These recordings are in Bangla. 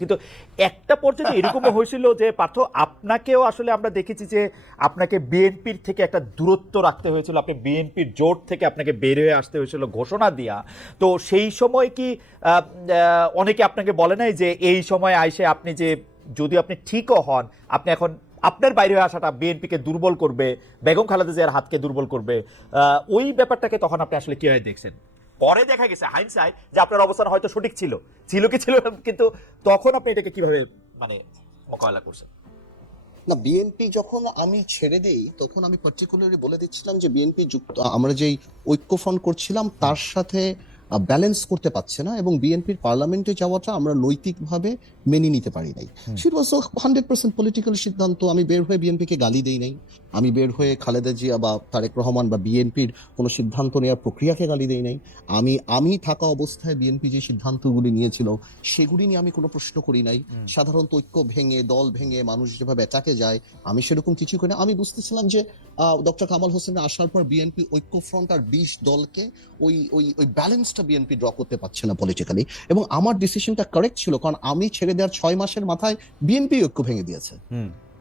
কিন্তু একটা পর্যায়ে এরকমও হয়েছিল যে পার্থ আপনাকেও আসলে আমরা দেখেছি যে আপনাকে বিএনপির থেকে একটা দূরত্ব রাখতে হয়েছিল। আপনি বিএনপির জোট থেকে আপনাকে বের হয়ে আসতে হয়েছিল ঘোষণা দিয়া। তো সেই সময় কি অনেকে আপনাকে বলে নাই যে এই সময় আইসে আপনি যে যদি আপনি ঠিকও হন আপনি এখন আপনার বাইরে হয়ে আসাটা বিএনপিকে দুর্বল করবে বেগম খালেদা জিয়ার হাতকে দুর্বল করবে ওই ব্যাপারটাকে তখন আপনি আসলে কীভাবে দেখছেন? পরে দেখা গেছে হাইনসাই যে আপনার অবস্থান হয়তো সঠিক ছিল। ছিল কি ছিল কিন্তু তখন আপনি এটাকে কীভাবে মানে মোকাবেলা করছেন? না বিএনপি যখন আমি ছেড়ে দেই, তখন আমি পার্টিকুলারলি বলে দিচ্ছিলাম যে বিএনপি যুক্ত, আমরা যেই ঐক্যফ্রন্ট করছিলাম, তার সাথে ব্যালেন্স করতে পারছে না এবং বিএনপির পার্লামেন্টে যাওয়াটা আমরা নৈতিকভাবে মেনে নিতে পারি নাই। সেটা ওয়াজ হান্ড্রেড পার্সেন্ট পলিটিক্যাল সিদ্ধান্ত। আমি বের হয়ে বিএনপিকে গালি দেই নাই। আমি বের হয়ে খালেদা জিয়া বা তারেক রহমান বা বিএনপির কোনো সিদ্ধান্ত নেওয়ার প্রক্রিয়াকে গালি দেই নাই। আমি আমি থাকা অবস্থায় বিএনপি যে সিদ্ধান্তগুলি নিয়েছিল সেগুলি নিয়ে আমি কোনো প্রশ্ন করি নাই। সাধারণত ঐক্য ভেঙে দল ভেঙে মানুষ যেভাবে অ্যাটাকে যায় আমি সেরকম কিছু করি না। আমি বুঝতেছিলাম যে ডক্টর কামাল হোসেন আসার পর বিএনপি ঐক্য ফ্রন্ট আর বিশ দলকে ওই ওই ওই ব্যালেন্সটা বিএনপি ড্র করতে পারছে না পলিটিক্যালি এবং আমার ডিসিশনটা কারেক্ট ছিল কারণ আমি ছেড়ে দেওয়ার ছয় মাসের মাথায় বিএনপি ঐক্য ভেঙে দিয়েছে।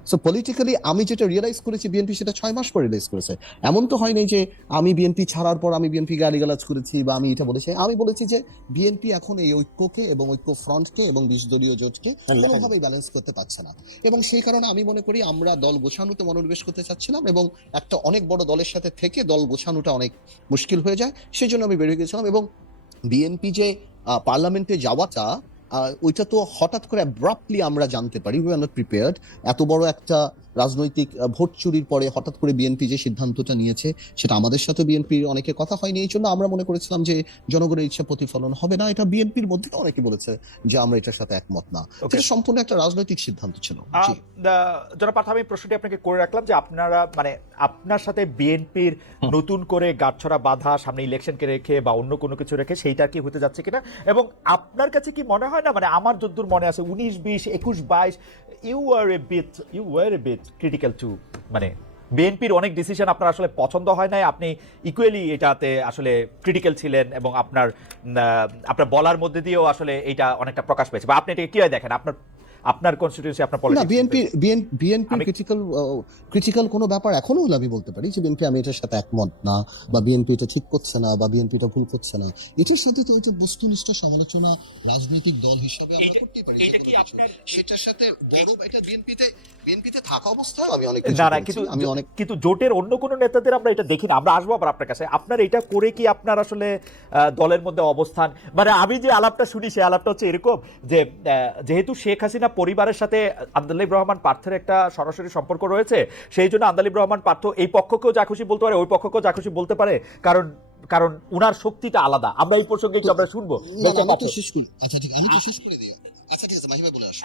সো পলিটিক্যালি আমি যেটা রিয়েলাইজ করেছি বিএনপি সেটা ছয় মাস পর রিয়েলাইজ করেছে। এমন তো হয়নি যে আমি বিএনপি ছাড়ার পর আমি বিএনপি গালিগালাজ করেছি বা আমি এটা বলেছি। আমি বলেছি যে বিএনপি এখন এই ঐক্যকে এবং ঐক্য ফ্রন্টকে এবং বিশ দলীয় জোটকে কোনোভাবেই ব্যালেন্স করতে পারছে না। এবং সেই কারণে আমি মনে করি আমরা দল গোছানোতে মনোনিবেশ করতে চাচ্ছিলাম এবং একটা অনেক বড় দলের সাথে থেকে দল গোছানোটা অনেক মুশকিল হয়ে যায়। সেই জন্য আমি বেরিয়ে গেছিলাম এবং বিএনপি যে পার্লামেন্টে যাওয়াটা ওইটা তো হঠাৎ করে অ্যাব্রাপ্টলি আমরা জানতে পারি উই আর নট প্রিপেয়ার্ড এত বড় একটা রাজনৈতিক ভোট চুরির পরে হঠাৎ করে বিএনপি যে সিদ্ধান্তটা নিয়েছে সেটা আমাদের সাথে বিএনপির অনেকে কথা হয়নি এই জন্য আমরা মনে করেছিলাম যে জনগণের ইচ্ছা প্রতিফলন হবে না। এটা বিএনপির মধ্যে অনেকে বলেছে যে আমরা এটার সাথে একমত না. সেটা সম্পূর্ণ একটা রাজনৈতিক সিদ্ধান্ত ছিল। জনাব আমি প্রশ্নটি আপনাকে করে রাখলাম যে আপনারা মানে আপনার সাথে বিএনপির নতুন করে গাঁটছড়া বাধা সামনে ইলেকশনকে রেখে বা অন্য কোনো কিছু রেখে সেইটা কি হতে যাচ্ছে কিনা? এবং আপনার কাছে কি মনে হয় না? মানে আমার যদ্দূর মনে আছে, উনিশ, বিশ, একুশ, বাইশ you are a bit you were a bit critical to মানে বিএনপির অনেক ডিসিশন আপনার আসলে পছন্দ হয় নাই। আপনি ইকুয়ালি এটাতে আসলে ক্রিটিক্যাল ছিলেন এবং আপনার আপনার বলার মধ্যে দিয়েও আসলে এটা অনেকটা প্রকাশ পেয়েছে। বা আপনি এটাকে কীভাবে দেখেন? আপনার আপনার কনস্টিটিউন্সি আপনার না politics BNP BNP critical critical কোনো ব্যাপার এখনও হলে আমি বলতে পারি যে বিএনপি আমি এটার সাথে একমত না বা বিএনপি এটা ঠিক করছে না বা বিএনপি এটা ভুল করছে না। এটার সাথে তো ওইটা বস্তুনিষ্ঠ সমালোচনা রাজনৈতিক দল হিসাবে আমরা এটা- করতেই পারি এটা কি আপনার সেটার সাথে বড় এটা বিএনপিতে বিএনপিতে থাকা অবস্থায় আমি অনেক কিছু না না কিন্তু আমি অনেক কিন্তু জোটের অন্য কোনো নেতাদের আমরা এটা দেখি না আমরা আসব আবার আপনার কাছে। আপনার এটা করে কি আপনার আসলে দলের মধ্যে অবস্থান? মানে আমি যে আলাপটা শুনি সেই আলাপটা হচ্ছে এরকম যে যেহেতু শেখ হাসিনা পরিবারের সাথে আন্দালিব রহমান পার্থের একটা সরাসরি সম্পর্ক রয়েছে সেই জন্য আন্দালিব রহমান পার্থ এই পক্ষকেও যা খুশি বলতে পারে ওই পক্ষকেও যা খুশি বলতে পারে কারণ কারণ উনার শক্তিটা আলাদা। আমরা এই প্রসঙ্গে আমরা শুনব। আচ্ছা ঠিক আমি তো শেষ করে দিই। আচ্ছা ঠিক আছে মাহিমা বলে আসো।